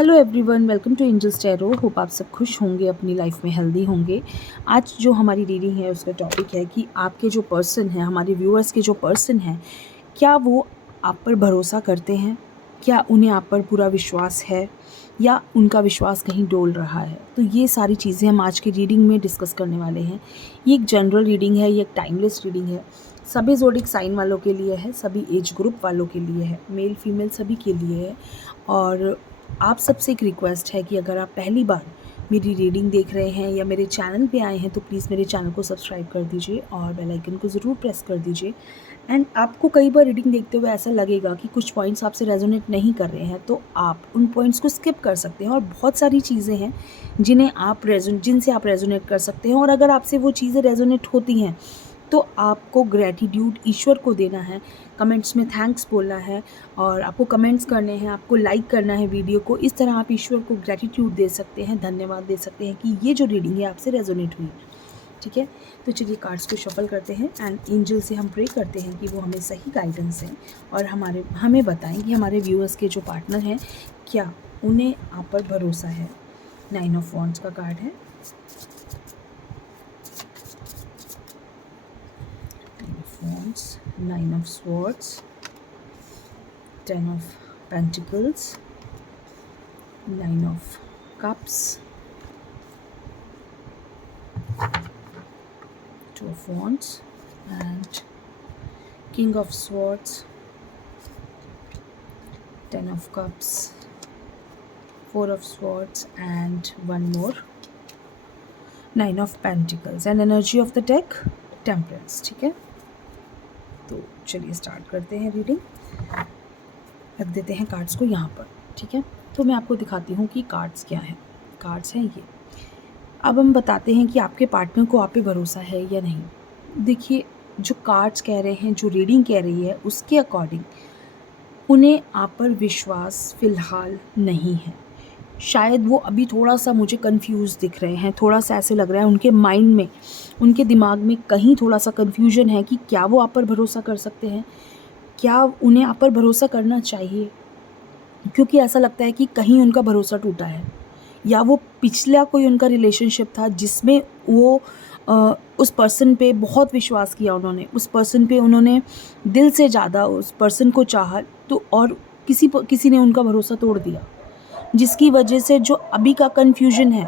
Hello everyone, welcome to angels tarot. Hope आप सब खुश होंगे, अपनी लाइफ में हेल्दी होंगे। आज जो हमारी रीडिंग है उसका टॉपिक है कि आपके जो पर्सन हैं, हमारे व्यूअर्स के जो पर्सन हैं, क्या वो आप पर भरोसा करते हैं? क्या उन्हें आप पर पूरा विश्वास है या उनका विश्वास कहीं डोल रहा है? तो ये सारी चीज़ें हम आज की रीडिंग में डिस्कस करने वाले हैं। ये एक जनरल रीडिंग है, ये एक टाइमलेस रीडिंग है। सभी ज़ोडिक साइन वालों के लिए है, सभी एज ग्रुप वालों के लिए है, मेल फीमेल सभी के लिए है। और आप सबसे एक रिक्वेस्ट है कि अगर आप पहली बार मेरी रीडिंग देख रहे हैं या मेरे चैनल पे आए हैं तो प्लीज़ मेरे चैनल को सब्सक्राइब कर दीजिए और बेल आइकन को ज़रूर प्रेस कर दीजिए। एंड आपको कई बार रीडिंग देखते हुए ऐसा लगेगा कि कुछ पॉइंट्स आपसे रेजोनेट नहीं कर रहे हैं, तो आप उन पॉइंट्स को स्किप कर सकते हैं। और बहुत सारी चीज़ें हैं जिनसे आप रेजोनेट कर सकते हैं। और अगर आपसे वो चीज़ें रेजोनेट होती हैं तो आपको ग्रैटिट्यूड ईश्वर को देना है, कमेंट्स में थैंक्स बोलना है और आपको कमेंट्स करने हैं, आपको लाइक करना है वीडियो को। इस तरह आप ईश्वर को ग्रैटिट्यूड दे सकते हैं, धन्यवाद दे सकते हैं कि ये जो रीडिंग है आपसे रेजोनेट हुई। ठीक है, तो चलिए कार्ड्स को शफल करते हैं एंड एंजल से हम प्रे करते हैं कि वो हमें सही गाइडेंस दें और हमें बताएं कि हमारे व्यूअर्स के जो पार्टनर हैं, क्या उन्हें आप पर भरोसा है। 9 ऑफ वॉन्ड्स का कार्ड है, Wands, 9 of Swords, 10 of Pentacles, 9 of Cups, 2 of Wands and King of Swords, 10 of Cups, 4 of Swords and one more 9 of Pentacles and energy of the deck Temperance। ठीक है, तो चलिए start करते हैं reading. रख देते हैं कार्ड्स को यहाँ पर। ठीक है, तो मैं आपको दिखाती हूँ कि कार्ड्स क्या हैं। कार्ड्स हैं ये। अब हम बताते हैं कि आपके पार्टनर को आप पे भरोसा है या नहीं। देखिए, जो कार्ड्स कह रहे हैं, जो रीडिंग कह रही है, उसके अकॉर्डिंग उन्हें आप पर विश्वास फ़िलहाल नहीं है। शायद वो अभी थोड़ा सा मुझे कंफ्यूज दिख रहे हैं, थोड़ा सा ऐसे लग रहा है उनके माइंड में, उनके दिमाग में कहीं थोड़ा सा कंफ्यूजन है कि क्या वो आप पर भरोसा कर सकते हैं, क्या उन्हें आप पर भरोसा करना चाहिए। क्योंकि ऐसा लगता है कि कहीं उनका भरोसा टूटा है या वो पिछला कोई उनका रिलेशनशिप था जिसमें वो उस पर्सन पे बहुत विश्वास किया, उस पर्सन पे उन्होंने दिल से ज़्यादा उस पर्सन को चाहा, तो और किसी ने उनका भरोसा तोड़ दिया, जिसकी वजह से जो अभी का कन्फ्यूजन है,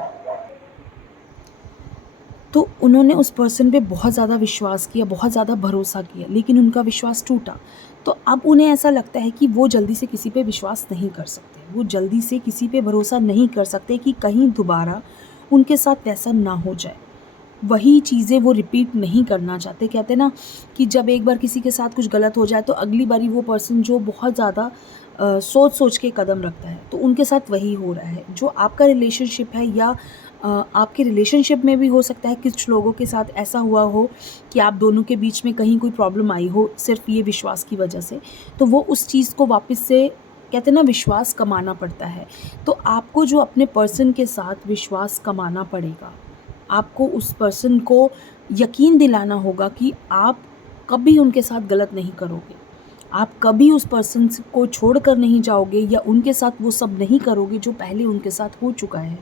तो उन्होंने उस पर्सन पे बहुत ज़्यादा विश्वास किया, बहुत ज़्यादा भरोसा किया, लेकिन उनका विश्वास टूटा। तो अब उन्हें ऐसा लगता है कि वो जल्दी से किसी पे विश्वास नहीं कर सकते, वो जल्दी से किसी पे भरोसा नहीं कर सकते कि कहीं दोबारा उनके साथ वैसा ना हो जाए, वही चीज़ें वो रिपीट नहीं करना चाहते। कहते हैं ना कि जब एक बार किसी के साथ कुछ गलत हो जाए तो अगली बारी वो पर्सन जो बहुत ज़्यादा सोच सोच के कदम रखता है, तो उनके साथ वही हो रहा है। जो आपका रिलेशनशिप है या आपके रिलेशनशिप में भी हो सकता है कुछ लोगों के साथ ऐसा हुआ हो कि आप दोनों के बीच में कहीं कोई प्रॉब्लम आई हो सिर्फ ये विश्वास की वजह से, तो वो उस चीज़ को वापस से, कहते हैं ना, विश्वास कमाना पड़ता है। तो आपको जो अपने पर्सन के साथ विश्वास कमाना पड़ेगा, आपको उस पर्सन को यकीन दिलाना होगा कि आप कभी उनके साथ गलत नहीं करोगे, आप कभी उस पर्सन को छोड़कर नहीं जाओगे या उनके साथ वो सब नहीं करोगे जो पहले उनके साथ हो चुका है।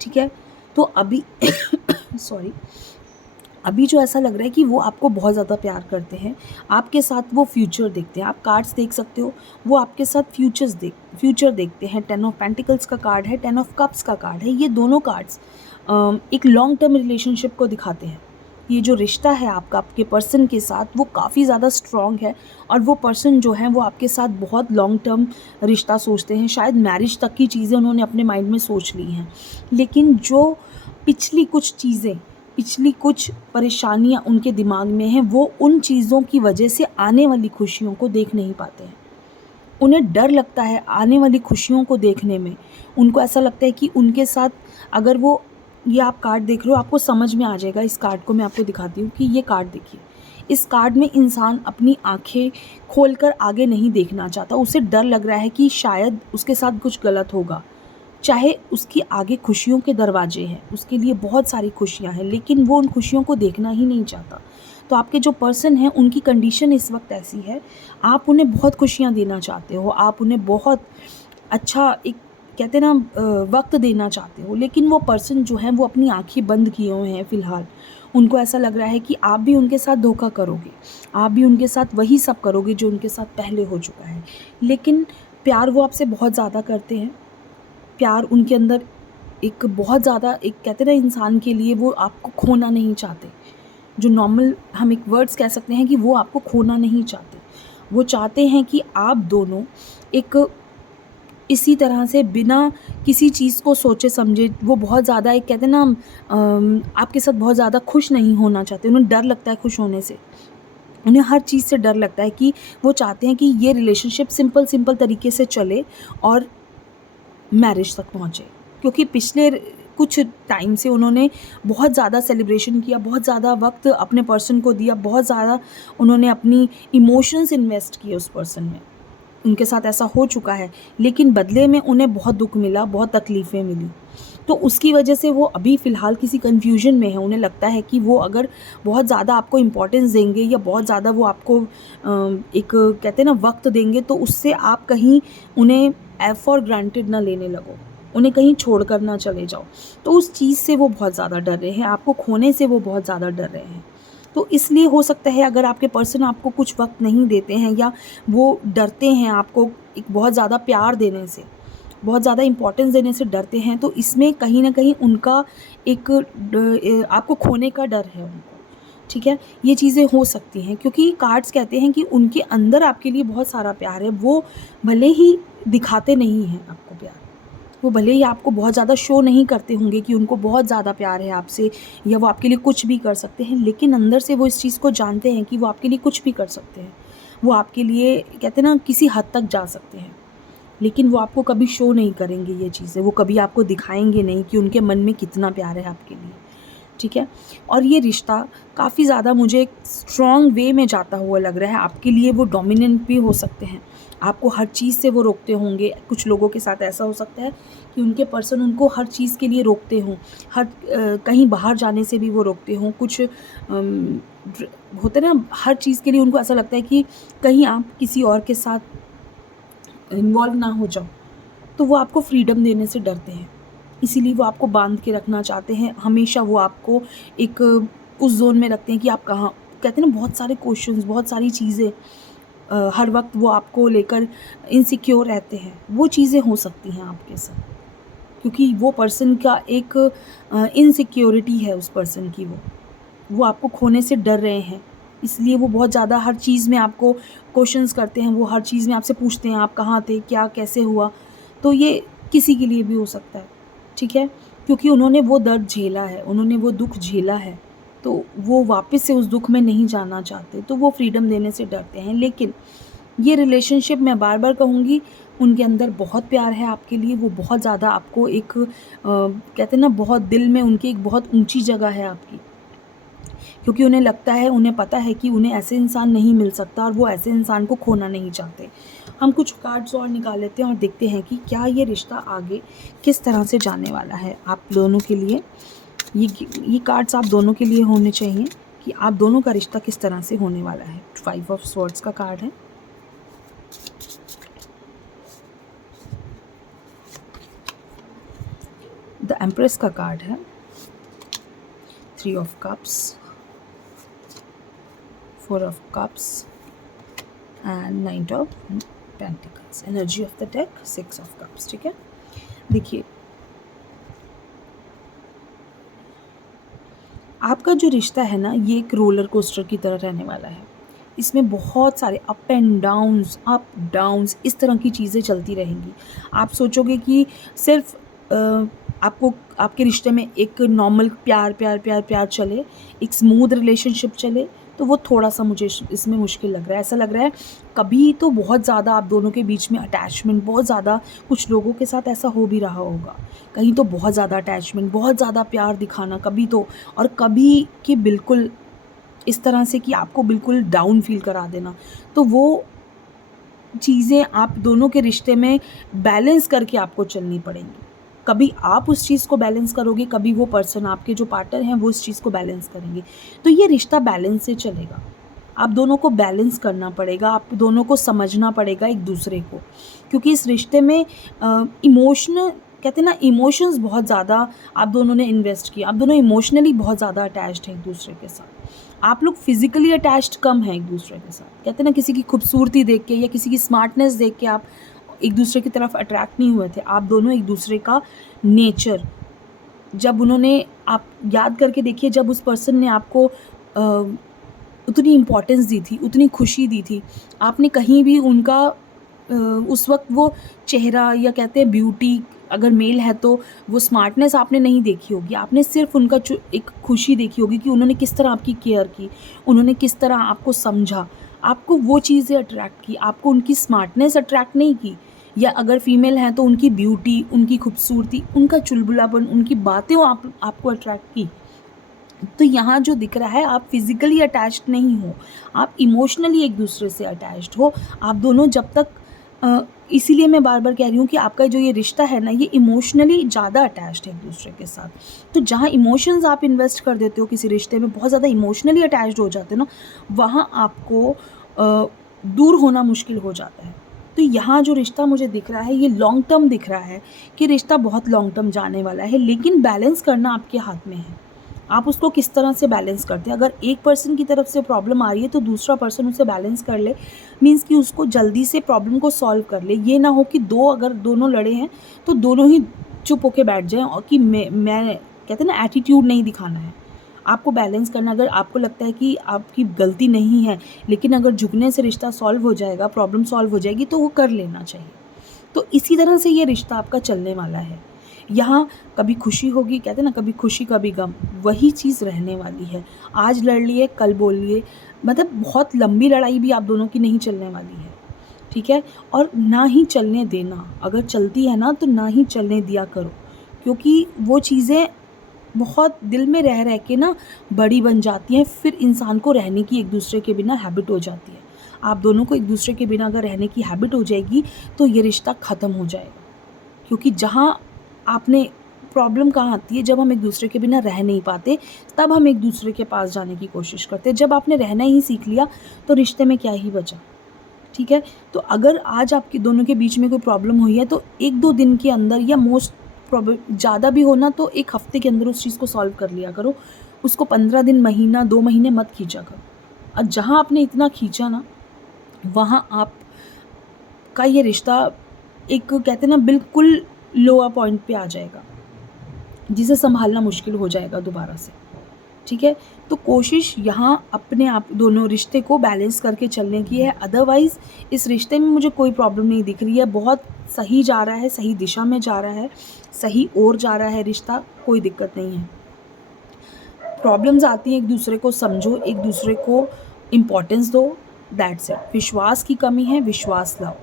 ठीक है, तो अभी सॉरी, अभी जो ऐसा लग रहा है कि वो आपको बहुत ज़्यादा प्यार करते हैं, आपके साथ वो फ्यूचर देखते हैं। आप कार्ड्स देख सकते हो, वो आपके साथ फ्यूचर देखते हैं। 10 ऑफ पेंटिकल्स का कार्ड है, 10 ऑफ कप्स का कार्ड है। ये दोनों कार्ड्स एक लॉन्ग टर्म रिलेशनशिप को दिखाते हैं। ये जो रिश्ता है आपका आपके पर्सन के साथ, वो काफ़ी ज़्यादा स्ट्रॉन्ग है और वो पर्सन जो है वो आपके साथ बहुत लॉन्ग टर्म रिश्ता सोचते हैं। शायद मैरिज तक की चीज़ें उन्होंने अपने माइंड में सोच ली हैं, लेकिन जो पिछली कुछ परेशानियां उनके दिमाग में हैं, वो उन चीज़ों की वजह से आने वाली खुशियों को देख नहीं पाते हैं। उन्हें डर लगता है आने वाली खुशियों को देखने में। उनको ऐसा लगता है कि उनके साथ अगर वो, ये आप कार्ड देख रहे हो, आपको समझ में आ जाएगा। इस कार्ड को मैं आपको दिखाती हूँ कि ये कार्ड देखिए। इस कार्ड में इंसान अपनी आंखें खोलकर आगे नहीं देखना चाहता। उसे डर लग रहा है कि शायद उसके साथ कुछ गलत होगा, चाहे उसकी आगे खुशियों के दरवाजे हैं, उसके लिए बहुत सारी खुशियां हैं, लेकिन वो उन खुशियों को देखना ही नहीं चाहता। तो आपके जो पर्सन हैं उनकी कंडीशन इस वक्त ऐसी है, आप उन्हें बहुत खुशियां देना चाहते हो, आप उन्हें बहुत अच्छा एक, कहते हैं ना वक़्त देना चाहते हो, लेकिन वो पर्सन जो है वो अपनी आँखें बंद किए हुए हैं फ़िलहाल। उनको ऐसा लग रहा है कि आप भी उनके साथ धोखा करोगे, आप भी उनके साथ वही सब करोगे जो उनके साथ पहले हो चुका है। लेकिन प्यार वो आपसे बहुत ज़्यादा करते हैं, प्यार उनके अंदर एक बहुत ज़्यादा, एक कहते हैं ना इंसान के लिए वो आपको खोना नहीं चाहते। जो नॉर्मल हम एक वर्ड्स कह सकते हैं कि वो आपको खोना नहीं चाहते। वो चाहते हैं कि आप दोनों एक इसी तरह से बिना किसी चीज़ को सोचे समझे, वो बहुत ज़्यादा एक कहते हैं ना आपके साथ बहुत ज़्यादा खुश नहीं होना चाहते। उन्हें डर लगता है खुश होने से। उन्हें हर चीज़ से डर लगता है कि वो चाहते हैं कि ये रिलेशनशिप सिंपल तरीके से चले और मैरिज तक पहुँचे। क्योंकि पिछले कुछ टाइम से उन्होंने बहुत ज़्यादा सेलिब्रेशन किया, बहुत ज़्यादा वक़्त अपने पर्सन को दिया, बहुत ज़्यादा उन्होंने अपनी इमोशंस इन्वेस्ट किए उस पर्सन में। उनके साथ ऐसा हो चुका है, लेकिन बदले में उन्हें बहुत दुःख मिला, बहुत तकलीफ़ें मिली। तो उसकी वजह से वो अभी फ़िलहाल किसी कन्फ्यूज़न में है। उन्हें लगता है कि वो अगर बहुत ज़्यादा आपको इम्पोर्टेंस देंगे या बहुत ज़्यादा वो आपको एक कहते हैं ना वक़्त देंगे, तो उससे आप कहीं उन्हें फॉर ग्रांटेड ना लेने लगो, उन्हें कहीं छोड़कर ना चले जाओ। तो उस चीज़ से वो बहुत ज़्यादा डर रहे हैं, आपको खोने से वो बहुत ज़्यादा डर रहे हैं। तो इसलिए हो सकता है अगर आपके पर्सन आपको कुछ वक़्त नहीं देते हैं या वो डरते हैं आपको एक बहुत ज़्यादा प्यार देने से, बहुत ज़्यादा इम्पोर्टेंस देने से डरते हैं, तो इसमें कहीं न कहीं उनका एक आपको खोने का डर है उनको, ठीक है? ये चीज़ें हो सकती हैं क्योंकि कार्ड्स कहते हैं कि उनके अंदर आपके लिए बहुत सारा प्यार है। वो भले ही दिखाते नहीं हैं आपको प्यार, वो भले ही आपको बहुत ज़्यादा शो नहीं करते होंगे कि उनको बहुत ज़्यादा प्यार है आपसे या वो आपके लिए कुछ भी कर सकते हैं, लेकिन अंदर से वो इस चीज़ को जानते हैं कि वो आपके लिए कुछ भी कर सकते हैं। वो आपके लिए कहते हैं ना किसी हद तक जा सकते हैं, लेकिन वो आपको कभी शो नहीं करेंगे ये चीज़ें, वो कभी आपको दिखाएँगे नहीं कि उनके मन में कितना प्यार है आपके लिए, ठीक है? और ये रिश्ता काफ़ी ज़्यादा मुझे एक स्ट्रॉन्ग वे में जाता हुआ लग रहा है, आपके लिए वो डोमिनेंट भी हो सकते हैं, आपको हर चीज़ से वो रोकते होंगे। कुछ लोगों के साथ ऐसा हो सकता है कि उनके पर्सन उनको हर चीज़ के लिए रोकते हों, कहीं बाहर जाने से भी वो रोकते हों, कुछ होता है ना हर चीज़ के लिए उनको ऐसा लगता है कि कहीं आप किसी और के साथ इन्वॉल्व ना हो जाओ, तो वो आपको फ्रीडम देने से डरते हैं। इसीलिए वो आपको बांध के रखना चाहते हैं, हमेशा वो आपको एक उस ज़ोन में रखते हैं कि आप कहाँ, कहते हैं ना बहुत सारे क्वेश्चंस, बहुत सारी चीज़ें हर वक़्त वो आपको लेकर इनसिक्योर रहते हैं। वो चीज़ें हो सकती हैं आपके साथ, क्योंकि वो पर्सन का एक इनसिक्योरिटी है उस पर्सन की वो आपको खोने से डर रहे हैं। इसलिए वो बहुत ज़्यादा हर चीज़ में आपको क्वेश्चंस करते हैं, वो हर चीज़ में आपसे पूछते हैं आप कहाँ थे, क्या कैसे हुआ? तो ये किसी के लिए भी हो सकता है, ठीक है? क्योंकि उन्होंने वो दर्द झेला है, उन्होंने वो दुःख झेला है, तो वो वापस से उस दुःख में नहीं जाना चाहते, तो वो फ्रीडम देने से डरते हैं। लेकिन ये रिलेशनशिप मैं बार-बार कहूँगी, उनके अंदर बहुत प्यार है आपके लिए, वो बहुत ज़्यादा आपको एक कहते हैं ना बहुत दिल में उनकी एक बहुत ऊँची जगह है आपकी। क्योंकि उन्हें लगता है, उन्हें पता है कि उन्हें ऐसे इंसान नहीं मिल सकता और वो ऐसे इंसान को खोना नहीं चाहते। हम कुछ कार्ड्स और निकाल लेते हैं और देखते हैं कि क्या ये रिश्ता आगे किस तरह से जाने वाला है आप दोनों के लिए। ये कार्ड्स आप दोनों के लिए होने चाहिए कि आप दोनों का रिश्ता किस तरह से होने वाला है। 5 ऑफ स्वॉर्ड्स का कार्ड है। द एम्प्रेस का कार्ड है। 3 of cups, 4 of cups and 9 of pentacles। Energy of the deck 6 of cups, ठीक है? देखिए, आपका जो रिश्ता है ना, ये एक रोलर कोस्टर की तरह रहने वाला है। इसमें बहुत सारे अप डाउन्स इस तरह की चीज़ें चलती रहेंगी। आप सोचोगे कि सिर्फ आपको आपके रिश्ते में एक नॉर्मल प्यार चले, एक स्मूथ रिलेशनशिप चले, तो वो थोड़ा-सा मुझे इसमें मुश्किल लग रहा है। ऐसा लग रहा है कभी तो बहुत ज़्यादा आप दोनों के बीच में अटैचमेंट, बहुत ज़्यादा, कुछ लोगों के साथ ऐसा हो भी रहा होगा। कहीं तो बहुत ज़्यादा अटैचमेंट, बहुत ज़्यादा प्यार दिखाना कभी तो, और कभी कि बिल्कुल इस तरह से कि आपको बिल्कुल डाउन फ़ील करा देना। तो वो चीज़ें आप दोनों के रिश्ते में बैलेंस करके आपको चलनी पड़ेंगी। कभी आप उस चीज़ को बैलेंस करोगे, कभी वो पर्सन, आपके जो पार्टनर हैं, वो इस चीज़ को बैलेंस करेंगे। तो ये रिश्ता बैलेंस से चलेगा। आप दोनों को बैलेंस करना पड़ेगा, आप दोनों को समझना पड़ेगा एक दूसरे को, क्योंकि इस रिश्ते में कहते हैं ना, इमोशंस बहुत ज़्यादा आप दोनों ने इन्वेस्ट किया, आप दोनों इमोशनली बहुत ज़्यादा अटैच्ड हैं एक दूसरे के साथ। आप लोग फिजिकली अटैच्ड कम हैं एक दूसरे के साथ। कहते हैं ना, किसी की खूबसूरती देख के या किसी की स्मार्टनेस देख के आप एक दूसरे की तरफ अट्रैक्ट नहीं हुए थे। आप दोनों एक दूसरे का नेचर, जब उन्होंने, आप याद करके देखिए, जब उस पर्सन ने आपको उतनी इम्पोर्टेंस दी थी, उतनी खुशी दी थी, आपने कहीं भी उनका उस वक्त वो चेहरा, या कहते हैं ब्यूटी, अगर मेल है तो वो स्मार्टनेस आपने नहीं देखी होगी, आपने सिर्फ उनका एक खुशी देखी होगी कि उन्होंने किस तरह आपकी केयर की, उन्होंने किस तरह आपको समझा, आपको वो चीज़ें अट्रैक्ट की, आपको उनकी स्मार्टनेस अट्रैक्ट नहीं की। या अगर फीमेल हैं तो उनकी ब्यूटी, उनकी खूबसूरती, उनका चुलबुलापन, उनकी बातें वो आपको अट्रैक्ट की। तो यहाँ जो दिख रहा है, आप फिज़िकली अटैच्ड नहीं हो, आप इमोशनली एक दूसरे से अटैच्ड हो। आप दोनों जब तक इसीलिए मैं बार बार कह रही हूँ कि आपका जो ये रिश्ता है ना, ये इमोशनली ज़्यादा अटैच्ड है एक दूसरे के साथ। तो जहाँ इमोशंस आप इन्वेस्ट कर देते हो किसी रिश्ते में, बहुत ज़्यादा इमोशनली अटैच्ड हो जाते हो ना, वहाँ आपको दूर होना मुश्किल हो जाता है। तो यहाँ जो रिश्ता मुझे दिख रहा है, ये लॉन्ग टर्म दिख रहा है कि रिश्ता बहुत लॉन्ग टर्म जाने वाला है, लेकिन बैलेंस करना आपके हाथ में है। आप उसको किस तरह से बैलेंस करते हैं। अगर एक पर्सन की तरफ से प्रॉब्लम आ रही है तो दूसरा पर्सन उसे बैलेंस कर ले, मीन्स कि उसको जल्दी से प्रॉब्लम को सॉल्व कर ले। ये ना हो कि अगर दोनों लड़े हैं तो दोनों ही चुप होके बैठ जाएं और कि मैं कहते हैं ना, एटीट्यूड नहीं दिखाना है। आपको बैलेंस करना, अगर आपको लगता है कि आपकी गलती नहीं है, लेकिन अगर झुकने से रिश्ता सॉल्व हो जाएगा, प्रॉब्लम सॉल्व हो जाएगी, तो वो कर लेना चाहिए। तो इसी तरह से ये रिश्ता आपका चलने वाला है। यहाँ कभी खुशी होगी, कहते हैं ना, कभी खुशी कभी गम, वही चीज़ रहने वाली है। आज लड़ लिए, कल बोल लिए, मतलब बहुत लंबी लड़ाई भी आप दोनों की नहीं चलने वाली है, ठीक है। और ना ही चलने देना, अगर चलती है ना तो ना ही चलने दिया करो, क्योंकि वो चीज़ें बहुत दिल में रह के ना बड़ी बन जाती हैं। फिर इंसान को रहने की एक दूसरे के बिना हैबिट हो जाती है। आप दोनों को एक दूसरे के बिना अगर रहने की हैबिट हो जाएगी तो ये रिश्ता ख़त्म हो जाएगा, क्योंकि जहाँ आपने प्रॉब्लम कहाँ आती है, जब हम एक दूसरे के बिना रह नहीं पाते, तब हम एक दूसरे के पास जाने की कोशिश करते हैं। जब आपने रहना ही सीख लिया तो रिश्ते में क्या ही बचा, ठीक है। तो अगर आज आपके दोनों के बीच में कोई प्रॉब्लम हुई है तो 1-2 दिन के अंदर, या मोस्ट प्रॉब्लम ज़्यादा भी होना तो 1 हफ्ते के अंदर उस चीज़ को सॉल्व कर लिया करो। उसको 15 दिन, महीना, 2 महीने मत खींचा करो। और जहाँ आपने इतना खींचा ना, वहाँ आपका ये रिश्ता एक, कहते हैं ना, बिल्कुल लोअर पॉइंट पे आ जाएगा, जिसे संभालना मुश्किल हो जाएगा दोबारा से, ठीक है। तो कोशिश यहाँ अपने आप दोनों रिश्ते को बैलेंस करके चलने की है। अदरवाइज़ इस रिश्ते में मुझे कोई प्रॉब्लम नहीं दिख रही है, बहुत सही जा रहा है, सही दिशा में जा रहा है, सही ओर जा रहा है रिश्ता, कोई दिक्कत नहीं है। प्रॉब्लम्स आती हैं, एक दूसरे को समझो, एक दूसरे को इम्पोर्टेंस दो, दैट्स इट। विश्वास की कमी है, विश्वास लाओ।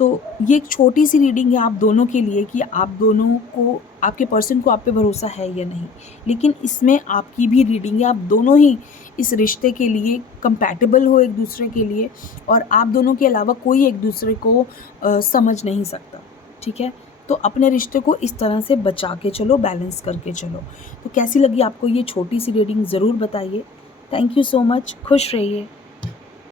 तो ये एक छोटी सी रीडिंग है आप दोनों के लिए कि आप दोनों को, आपके पर्सन को आप पे भरोसा है या नहीं। लेकिन इसमें आपकी भी रीडिंग है, आप दोनों ही इस रिश्ते के लिए कंपैटिबल हो एक दूसरे के लिए, और आप दोनों के अलावा कोई एक दूसरे को समझ नहीं सकता, ठीक है। तो अपने रिश्ते को इस तरह से बचा के चलो, बैलेंस करके चलो। तो कैसी लगी आपको ये छोटी सी रीडिंग, ज़रूर बताइए। थैंक यू सो मच, खुश रहिए।